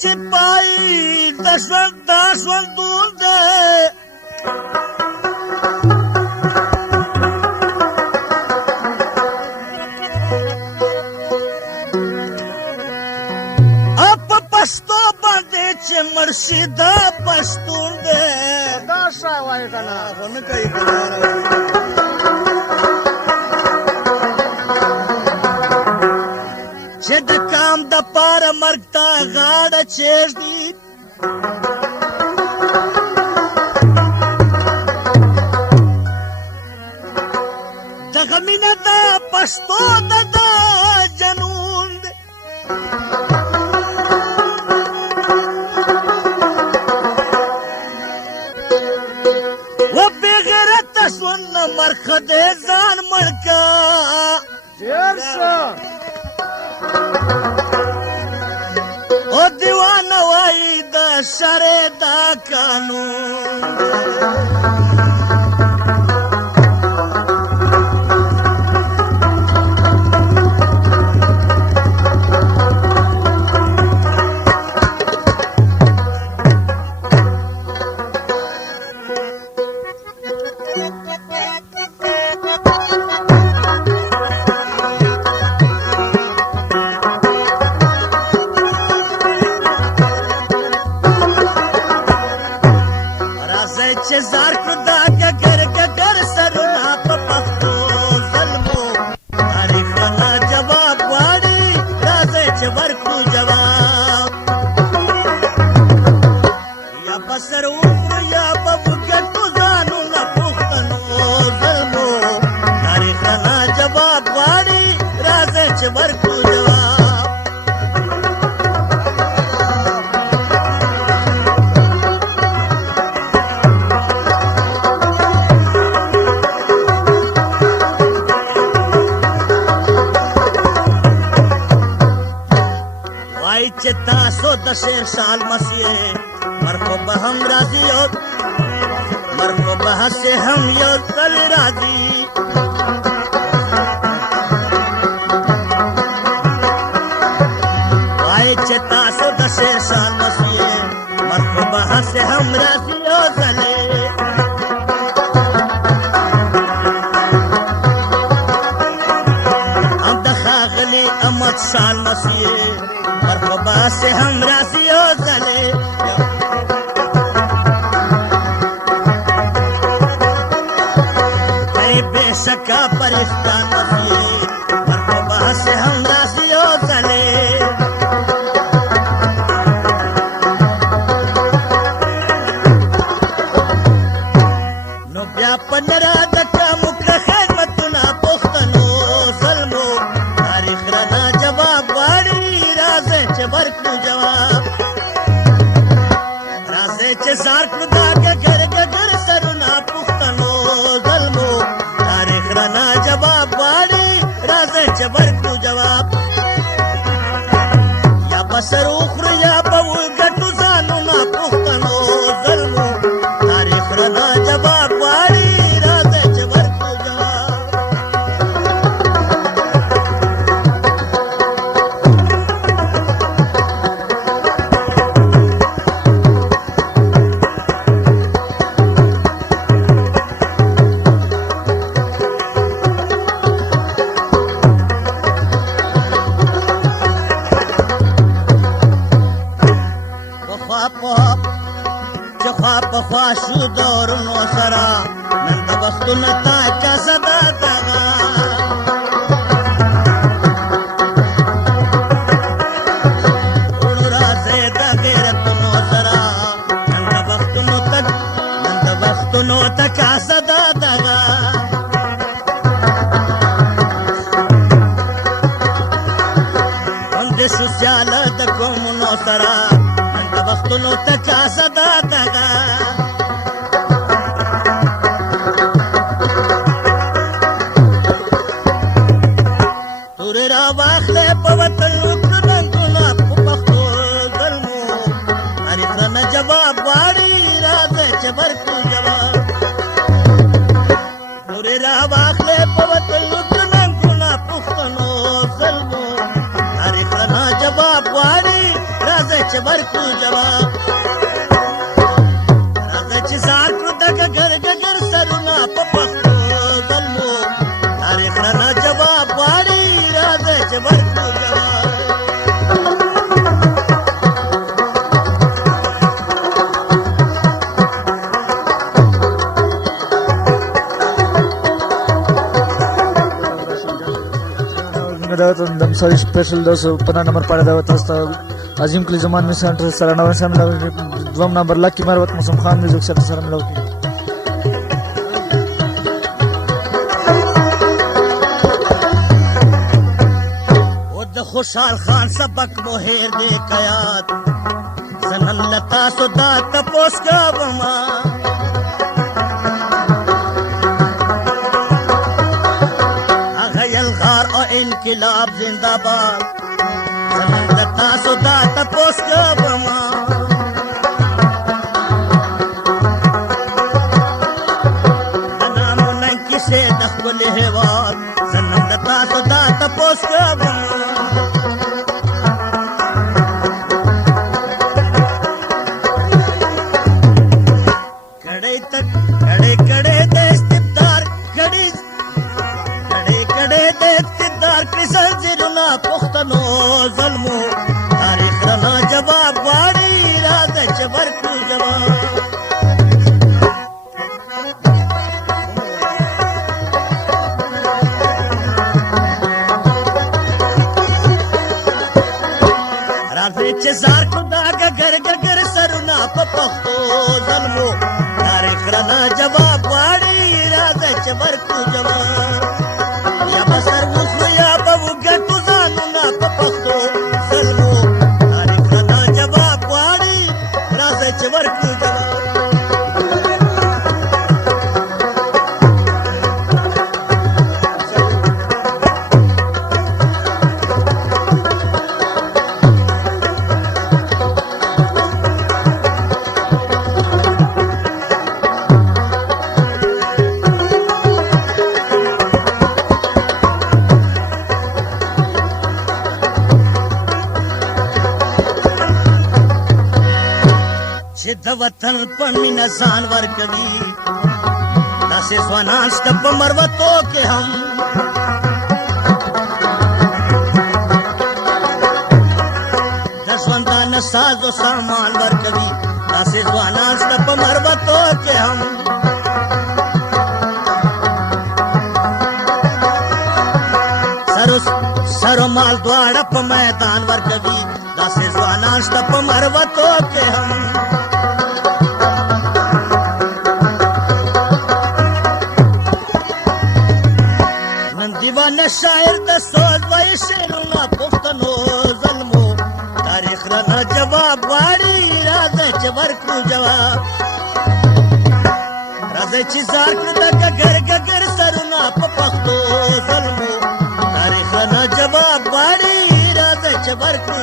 چې پای د ژوندون دی په پښتو باندې چې مړ شي دا پښتون دی دا ښه وایي که نه خو نه کوي که نه چې د کام د پاره مرګ ته غاړه چېږدي دغه مینه د پښتو د جنون دی و بې غیرته ژوند نه مرګ ښه دی ځان مړ که ډېر ښه او دیوانه وایي د شرع دا قانون چې زار کړو دا ګګر ګګر سرونه په پښتو ظلمو تاریخ نه جواب غواړي راځئ چې ورکړو جواب یا به سر وخورو یا به وګټو ځانونه پښتنو ظلمو تاریخ نه جواب غواړي راځئ چې ورکړو جواب چې تاسو د شیر شال مسیح مرکو به هم راځي او مرکو به هسې هم یو تل راځي وایي چې تاسو د شیر شال مسیح مرکو به هسې هم راځي یو ځلې هم د ښاغلي احمد شال مسیح مرحبا سے ہم راضی ہو زلے اے بے شکا پرستان مسیح مرحبا سے ہم راضی ہو زلے نو بیا پنرا دکا مکر خدمتنا پختنو ظلمو تاریخ رنا جواب واری چې ورکړو جواب راځئ چې زار کړو دا ګګر ګګر سرونه پښتنو ظلمو تاریخ رانه جواب غواړي راځئ چې ورکړو جواب یا به سر وخورو یا به وګټو ځانونه پښتنو ظلمو تاریخ رانه جواب غواړي راځئ چې ورکړو جواب چې خوا په خوا شو دورونو سره نن د وختونو تا کاسه ده دغه وروڼو راځئ د غیرتونو سره نن د وختونو ته کاسه ده دغه غونډې شو سیاله د قومونو سره وختونو ته کاسه ده دغه تورې را واخلې په وطن وکړو ننګونه په پښتو ظلمو تاریخ رانه جواب غواړي راځئ چې ورکړو جواب تورې را واخلې په وطن وکړو ننګونه پښتنو ظلمو تاریخ رانه جواب غواړي راځئ چې چې ورکړو جواب راځه چې زار کړو د ګګر ګګر سرونه په پښتو ظلمو تاریخ رانه جواب غواړي راځه چې ورکړو جواب دمساوي سپیشل 215 نمبر پاره دا تاسو عظیم کلی زمان می سنټر سره نو سم دوم نمبر لکی مروت موسم خان میوزیک سره سره ملو کی او د خوشحال خان سبق مو هیر دې کيات زنن لتا سودا تپوس کا بما غار او انقلاب زنده‌باد زمون د تاسو دا تپوس کوما نامو نن کیسه د خپل هواد زمون د تاسو دا تپوس کوما کړه تک کړه د استبدار کړي د اقتدار کې سرزیرونه پښتنو ظلمو تاریخ رانه جواب غواړي راځه چې ورکړو جواب راځه چې زار کړو دا ګګر ګګر سرونه په پښتو ظلمو تاریخ رانه جواب غواړي راځه چې ورکړو جواب سر وخیا په وګټو ځانونه په پښتو ظلمو تاریخ رانه جواب غواړي راځه چې ورکړو جواب چې د وطن په مینه ځان ورکوي داسې ځوانان شته په مروتو کې هم د ژوندانه ساز و سامان ورکوي داسې ځوانان شته په مروتو کې هم سر و مال دواړه په میدان ورکوي داسې ځوانان شته په مروتو کې هم دیوانه شاعر د سوز وای شعرونه پښتنو ظلمو تاریخ رانه جواب غواړي راځه چې ورکړو جواب راځه چې زار کړو د ګګر ګګر سرونه په پښتو ظلمو تاریخ رانه جواب غواړي راځه چې ورکړو